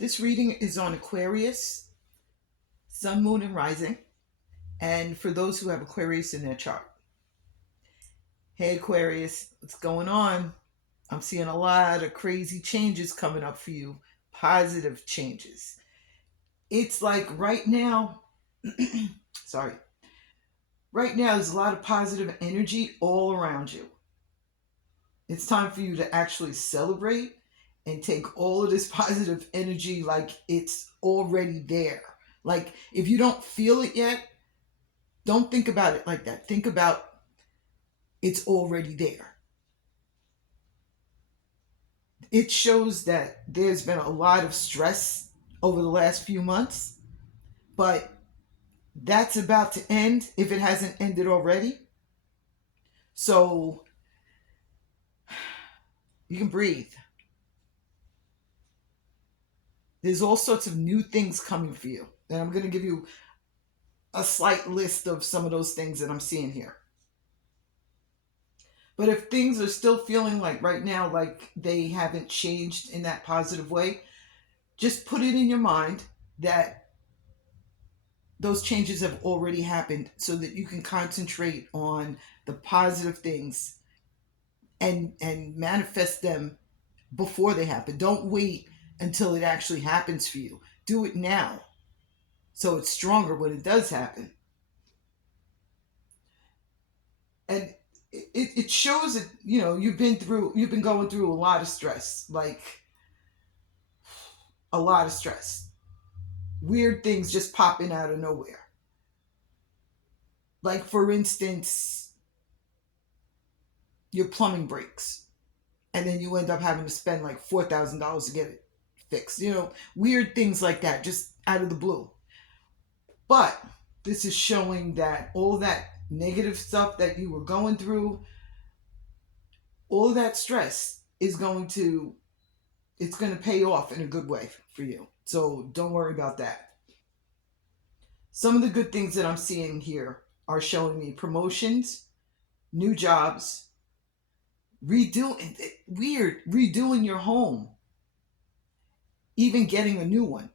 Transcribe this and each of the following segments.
This reading is on Aquarius, Sun, Moon, and Rising, and for those who have Aquarius in their chart. Hey, Aquarius, what's going on? I'm seeing a lot of crazy changes coming up for you, positive changes. It's like right now, sorry, right now there's a lot of positive energy all around you. It's time for you to actually celebrate and take all of this positive energy like it's already there. Like if you don't feel it yet, don't think about it like that. Think about it's already there. It shows that there's been a lot of stress over the last few months, but that's about to end if it hasn't ended already. So you can breathe. There's all sorts of new things coming for you. And I'm going to give you a slight list of some of those things that I'm seeing here. But if things are still feeling like right now, like they haven't changed in that positive way, just put it in your mind that those changes have already happened so that you can concentrate on the positive things and manifest them before they happen. Don't wait until it actually happens for you. Do it now so it's stronger when it does happen. And it shows that, you've been going through a lot of stress, like a lot of stress. Weird things just popping out of nowhere. Like, for instance, your plumbing breaks and then you end up having to spend like $4,000 to get it fixed. Weird things like that, just out of the blue. But this is showing that all that negative stuff that you were going through, all of that stress is going to pay off in a good way for you. So don't worry about that. Some of the good things that I'm seeing here are showing me promotions, new jobs, redoing your home, even getting a new one.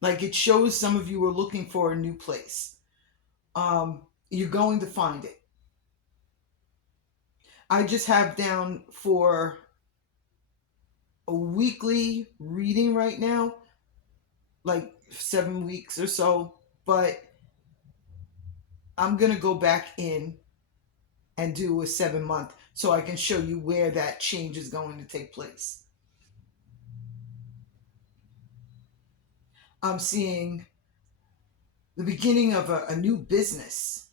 Like, it shows some of you are looking for a new place. You're going to find it. I just have down for a weekly reading right now, like 7 weeks or so, but I'm going to go back in and do a 7-month so I can show you where that change is going to take place. I'm seeing the beginning of a new business.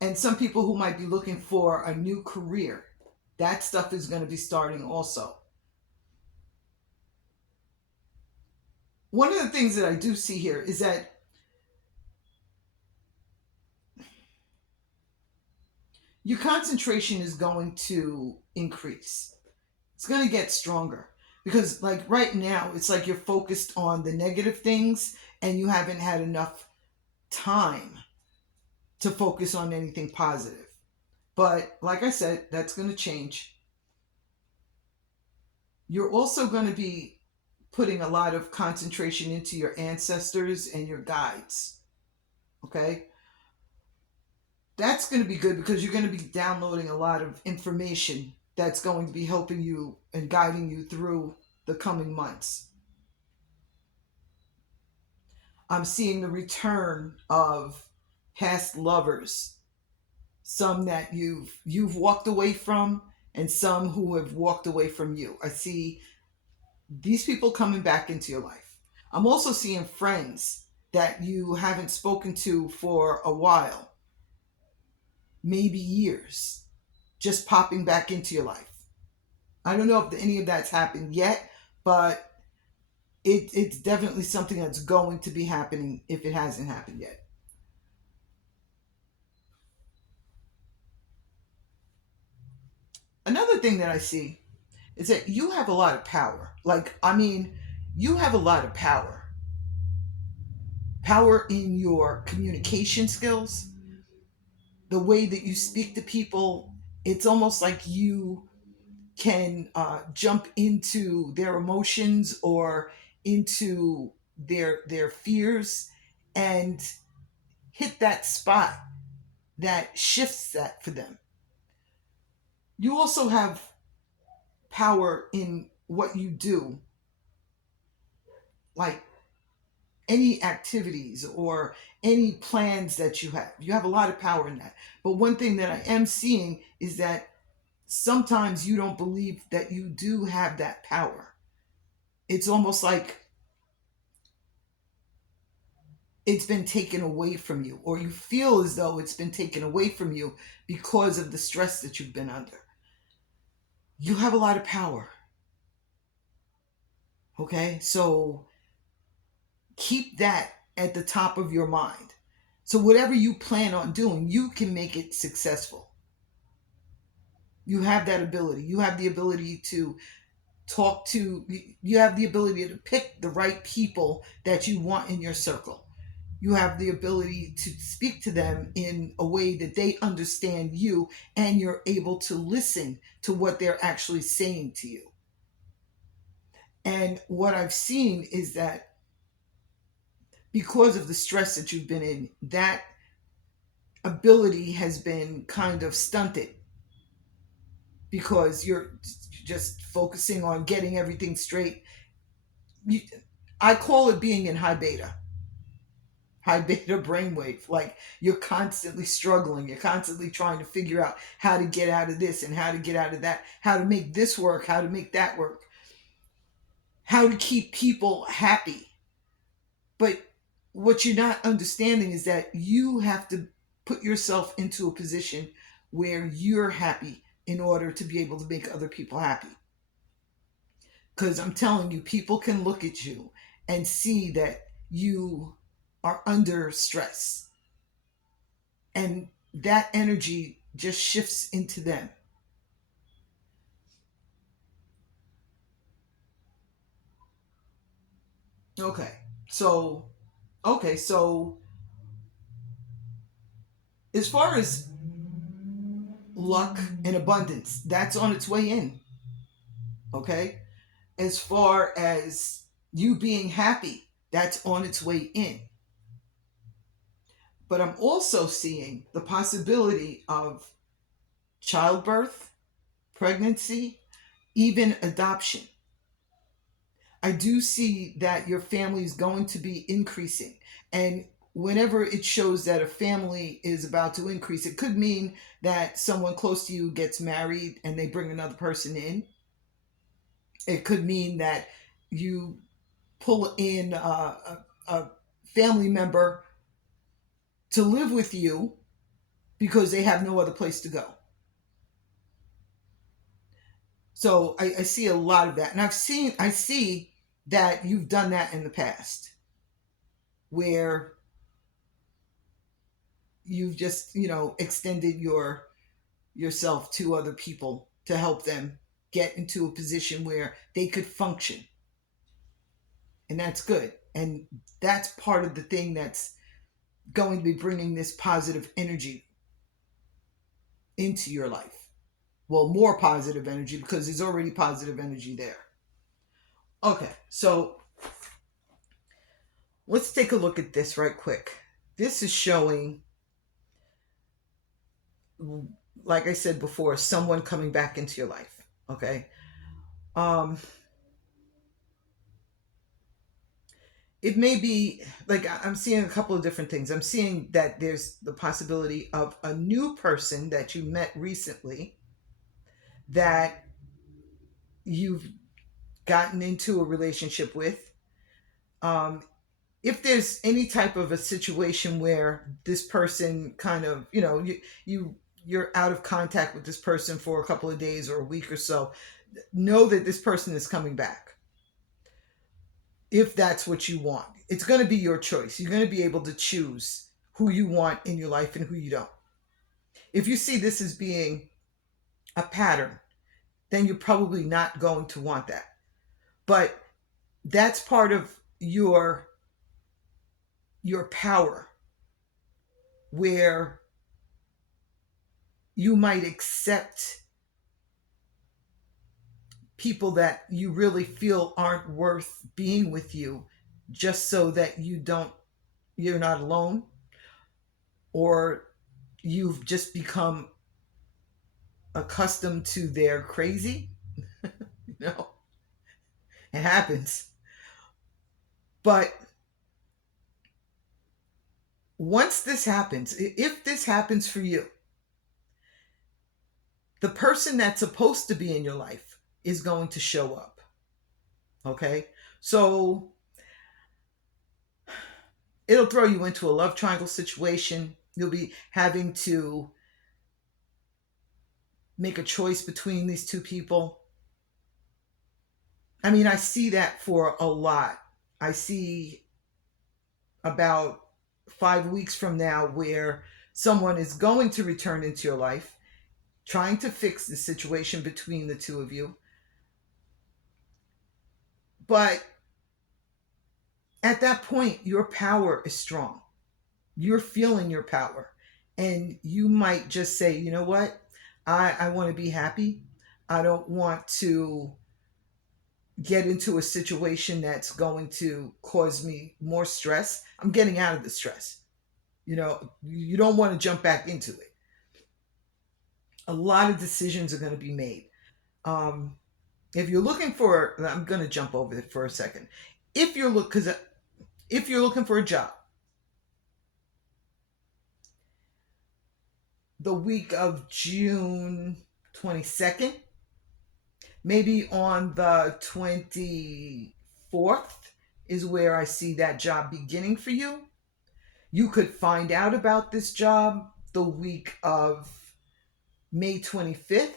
And some people who might be looking for a new career, that stuff is going to be starting also. One of the things that I do see here is that your concentration is going to increase. It's going to get stronger because, like, right now, it's like you're focused on the negative things and you haven't had enough time to focus on anything positive. But like I said, that's going to change. You're also going to be putting a lot of concentration into your ancestors and your guides. Okay? That's going to be good because you're going to be downloading a lot of information that's going to be helping you and guiding you through the coming months. I'm seeing the return of past lovers, some that you've walked away from and some who have walked away from you. I see these people coming back into your life. I'm also seeing friends that you haven't spoken to for a while, maybe years, just popping back into your life. I don't know if any of that's happened yet, but it's definitely something that's going to be happening if it hasn't happened yet. Another thing that I see is that you have a lot of power. You have a lot of power. Power in your communication skills, the way that you speak to people. It's almost like you can jump into their emotions or into their fears and hit that spot that shifts that for them. You also have power in what you do, like any activities or any plans that you have. You have a lot of power in that. But one thing that I am seeing is that sometimes you don't believe that you do have that power. It's almost like it's been taken away from you, or you feel as though it's been taken away from you because of the stress that you've been under. You have a lot of power. Okay? So keep that at the top of your mind. So whatever you plan on doing, you can make it successful. You have that ability. You have the ability to talk to, you have the ability to pick the right people that you want in your circle. You have the ability to speak to them in a way that they understand you, and you're able to listen to what they're actually saying to you. And what I've seen is that because of the stress that you've been in, that ability has been kind of stunted because you're just focusing on getting everything straight. You, I call it being in high beta brainwave. Like you're constantly struggling. You're constantly trying to figure out how to get out of this and how to get out of that, how to make this work, how to make that work, how to keep people happy. But what you're not understanding is that you have to put yourself into a position where you're happy in order to be able to make other people happy. Because I'm telling you, people can look at you and see that you are under stress. And that energy just shifts into them. Okay. So, okay. So, as far as luck and abundance, that's on its way in. Okay. As far as you being happy, that's on its way in. But I'm also seeing the possibility of childbirth, pregnancy, even adoption. I do see that your family is going to be increasing. And whenever it shows that a family is about to increase, it could mean that someone close to you gets married and they bring another person in. It could mean that you pull in a family member to live with you because they have no other place to go. So I see a lot of that. And I see that you've done that in the past where you've just, extended yourself to other people to help them get into a position where they could function. And that's good. And that's part of the thing that's going to be bringing this positive energy into your life. Well, more positive energy because there's already positive energy there. Okay, so let's take a look at this right quick. This is showing, like I said before, someone coming back into your life. Okay. Um, it may be like I'm seeing a couple of different things. I'm seeing that there's the possibility of a new person that you met recently that you've gotten into a relationship with. Um, if there's any type of a situation where this person kind of, you're out of contact with this person for a couple of days or a week or so, know that this person is coming back. If that's what you want, it's going to be your choice. You're going to be able to choose who you want in your life and who you don't. If you see this as being a pattern, then you're probably not going to want that. But that's part of your power, where you might accept people that you really feel aren't worth being with you just so that you're not alone, or you've just become accustomed to their crazy. You know, it happens. But once this happens, if this happens for you, the person that's supposed to be in your life is going to show up. Okay? So it'll throw you into a love triangle situation. You'll be having to make a choice between these two people. I mean, I see that for a lot. I see about 5 weeks from now where someone is going to return into your life, trying to fix the situation between the two of you. But at that point, your power is strong. You're feeling your power. And you might just say, you know what? I want to be happy. I don't want to get into a situation that's going to cause me more stress. I'm getting out of the stress. You know, you don't want to jump back into it. A lot of decisions are going to be made. Um, if you're looking for, I'm going to jump over it for a second. If you're looking for a job, the week of June 22nd, maybe on the 24th is where I see that job beginning for you. You could find out about this job the week of May 25th,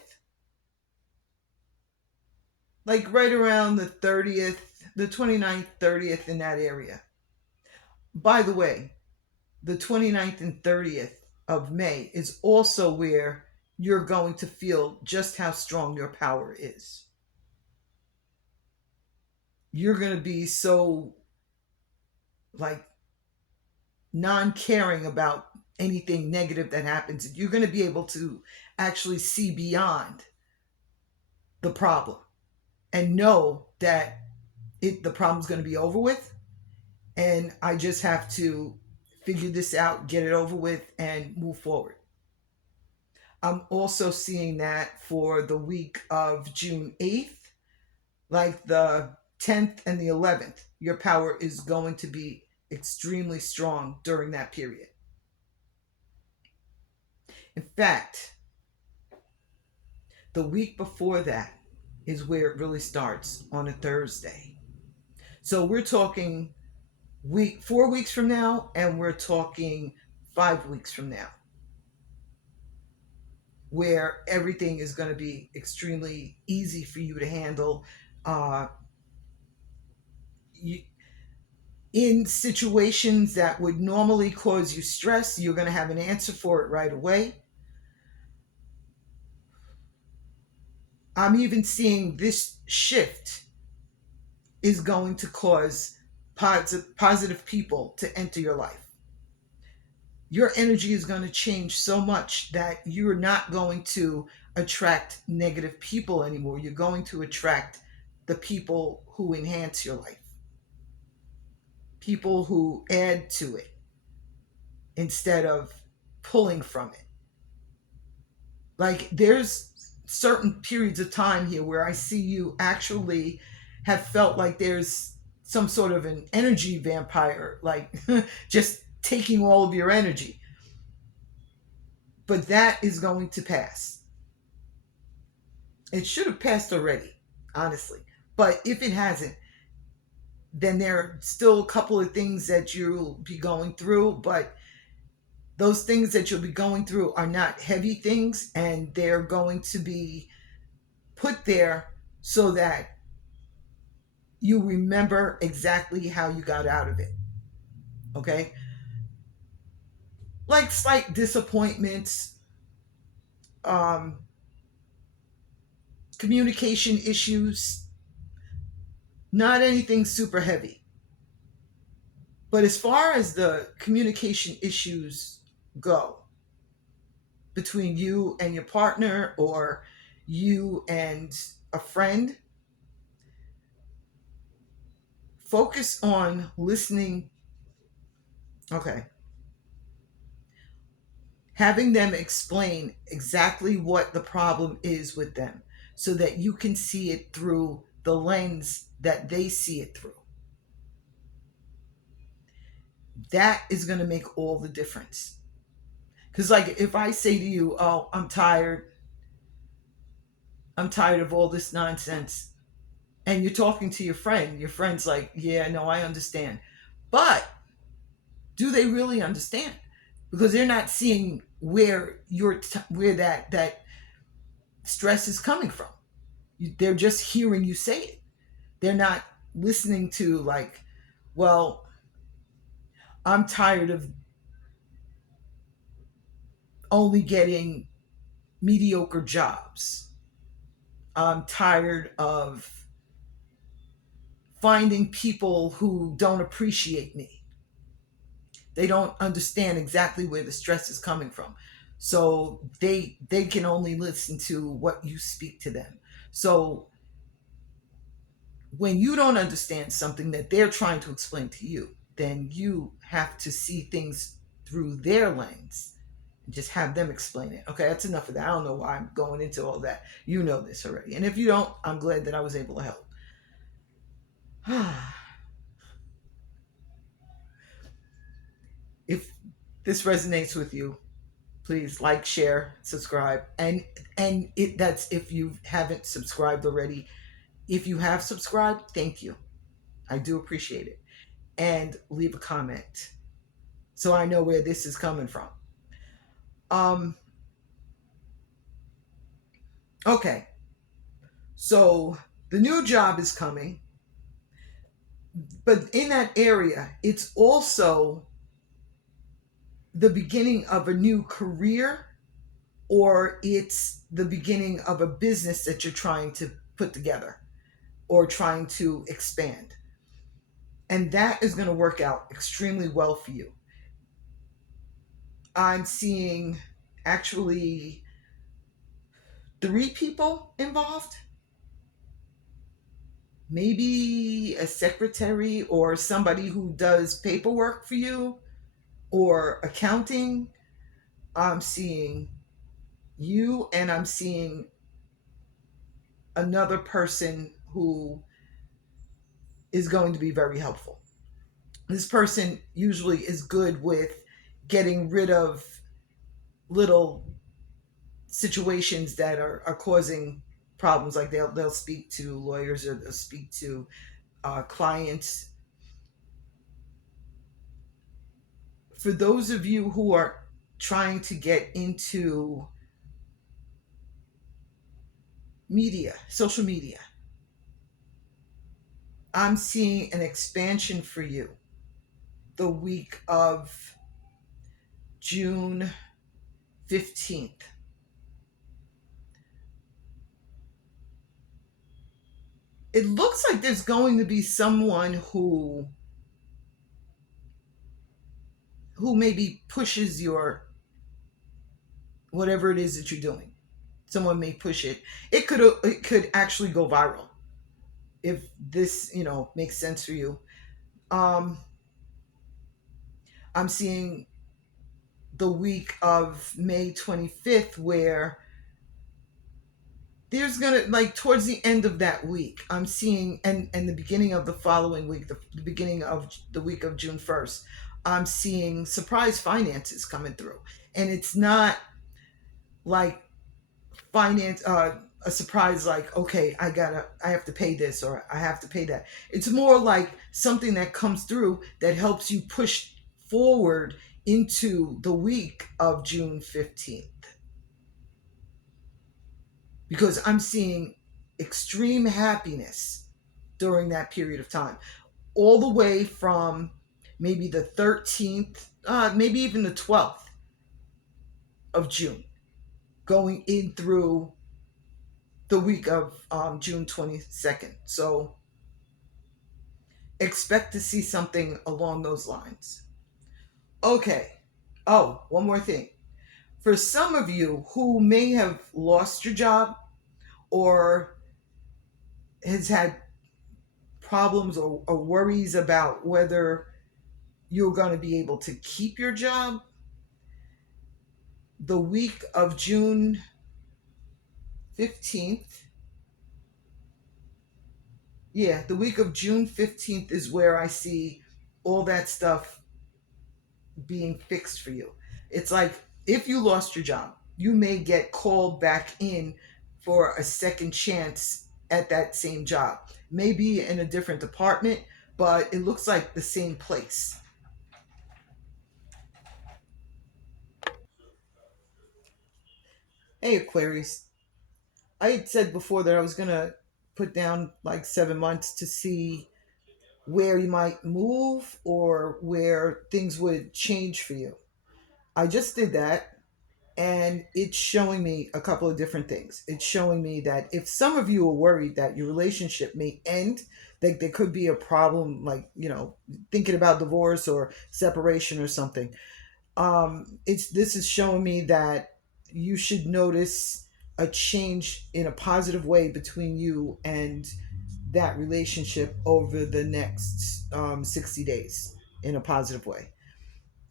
like right around the 30th, the 29th, 30th, in that area. By the way, the 29th and 30th of May is also where you're going to feel just how strong your power is. You're going to be so, like, non-caring about anything negative that happens. You're going to be able to actually see beyond the problem and know that the problem's going to be over with, and I just have to figure this out, get it over with, and move forward. I'm also seeing that for the week of June 8th, like the 10th and the 11th. Your power is going to be extremely strong during that period. In fact, the week before that is where it really starts, on a Thursday. So we're talking 4 weeks from now, and we're talking 5 weeks from now, where everything is going to be extremely easy for you to handle. Uh, you, in situations that would normally cause you stress, you're going to have an answer for it right away. I'm even seeing this shift is going to cause positive people to enter your life. Your energy is going to change so much that you're not going to attract negative people anymore. You're going to attract the people who enhance your life, people who add to it instead of pulling from it. Like, there's certain periods of time here where I see you actually have felt like there's some sort of an energy vampire, like just taking all of your energy. But that is going to pass. It should have passed already, honestly. But if it hasn't, then there are still a couple of things that you'll be going through. But those things that you'll be going through are not heavy things, and they're going to be put there so that you remember exactly how you got out of it. Okay? Like slight disappointments, um, communication issues, not anything super heavy. But as far as the communication issues go between you and your partner, or you and a friend, focus on listening. Okay. Having them explain exactly what the problem is with them so that you can see it through the lens that they see it through. That is going to make all the difference. Because, like, if I say to you, oh, I'm tired of all this nonsense, and you're talking to your friend's like, yeah, no, I understand. But do they really understand? Because they're not seeing where where that stress is coming from. They're just hearing you say it. They're not listening to, like, well, I'm tired of only getting mediocre jobs. I'm tired of finding people who don't appreciate me. They don't understand exactly where the stress is coming from. So they can only listen to what you speak to them. So when you don't understand something that they're trying to explain to you, then you have to see things through their lens and just have them explain it. Okay, that's enough of that. I don't know why I'm going into all that. You know this already. And if you don't, I'm glad that I was able to help. If this resonates with you, please like, share, subscribe. That's if you haven't subscribed already. If you have subscribed, thank you. I do appreciate it. And leave a comment so I know where this is coming from. Um, okay. So the new job is coming, but in that area, it's also the beginning of a new career, or it's the beginning of a business that you're trying to put together or trying to expand. And that is going to work out extremely well for you. I'm seeing actually 3 people involved, maybe a secretary or somebody who does paperwork for you or accounting. I'm seeing you, and I'm seeing another person who is going to be very helpful. This person usually is good with getting rid of little situations that are causing problems. Like they'll speak to lawyers, or they'll speak to clients. For those of you who are trying to get into media, social media, I'm seeing an expansion for you the week of June 15th. It looks like there's going to be someone who maybe pushes your whatever it is that you're doing. Someone may push it. It could actually go viral if this, makes sense for you. Um, I'm seeing the week of May 25th where there's gonna, like, towards the end of that week, I'm seeing, and the beginning of the following week, the beginning of the week of June 1st, I'm seeing surprise finances coming through. And it's not like finance, a surprise, like, okay, I have to pay this, or I have to pay that. It's more like something that comes through that helps you push forward into the week of June 15th. Because I'm seeing extreme happiness during that period of time, all the way from maybe the 13th, maybe even the 12th of June, going in through the week of June 22nd. So expect to see something along those lines. Okay. Oh, one more thing. For some of you who may have lost your job or has had problems or worries about whether you're going to be able to keep your job, the week of June 15th, yeah, the week of June 15th is where I see all that stuff being fixed for you. It's like if you lost your job, you may get called back in for a second chance at that same job. Maybe in a different department, but it looks like the same place. Hey, Aquarius. I had said before that I was going to put down like 7 months to see where you might move or where things would change for you. I just did that, and it's showing me a couple of different things. It's showing me that if some of you are worried that your relationship may end, like there could be a problem, like, thinking about divorce or separation or something. It's This is showing me that you should notice a change in a positive way between you and that relationship over the next 60 days in a positive way.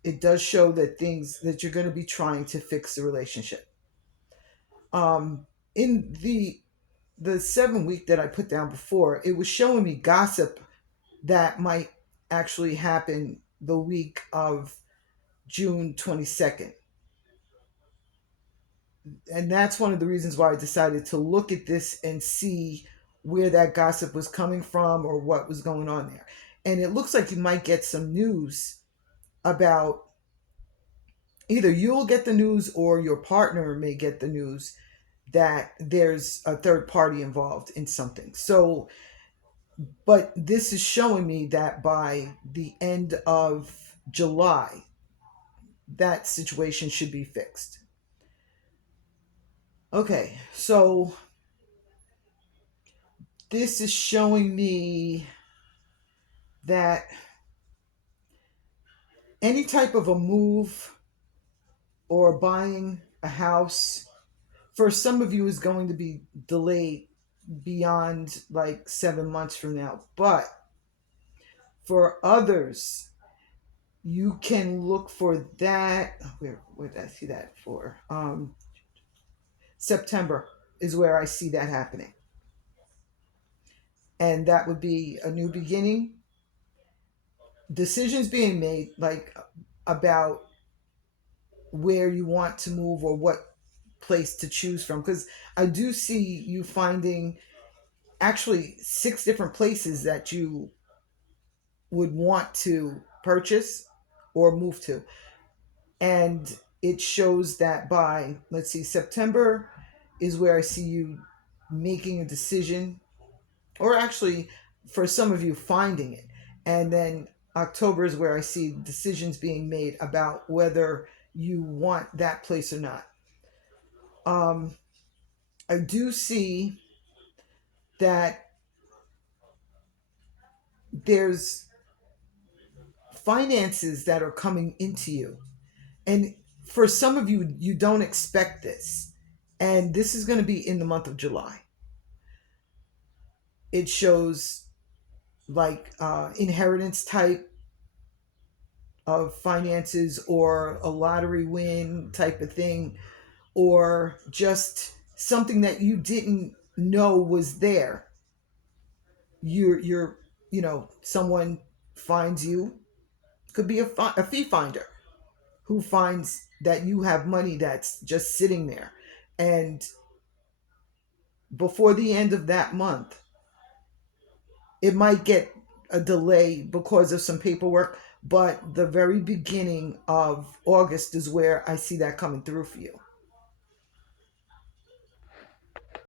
It does show that things that you're going to be trying to fix the relationship. In the 7 week that I put down before, it was showing me gossip that might actually happen the week of June 22nd. And that's one of the reasons why I decided to look at this and see where that gossip was coming from or what was going on there. And it looks like you might get some news about, either you'll get the news or your partner may get the news that there's a third party involved in something. So, but this is showing me that by the end of July, that situation should be fixed. Okay, so this is showing me that any type of a move or buying a house for some of you is going to be delayed beyond like 7 months from now. But for others, you can look for that. Where did I see that for? September is where I see that happening. And that would be a new beginning. Decisions being made, like about where you want to move or what place to choose from. Because I do see you finding actually 6 different places that you would want to purchase or move to. And it shows that by, let's see, September is where I see you making a decision, or actually, for some of you, finding it. And then October is where I see decisions being made about whether you want that place or not. I do see that there's finances that are coming into you. And for some of you, you don't expect this. And this is going to be in the month of July. It shows like inheritance type of finances or a lottery win type of thing, or just something that you didn't know was there. You're someone finds you, could be a fee finder who finds that you have money that's just sitting there. And before the end of that month, it might get a delay because of some paperwork, but the very beginning of August is where I see that coming through for you.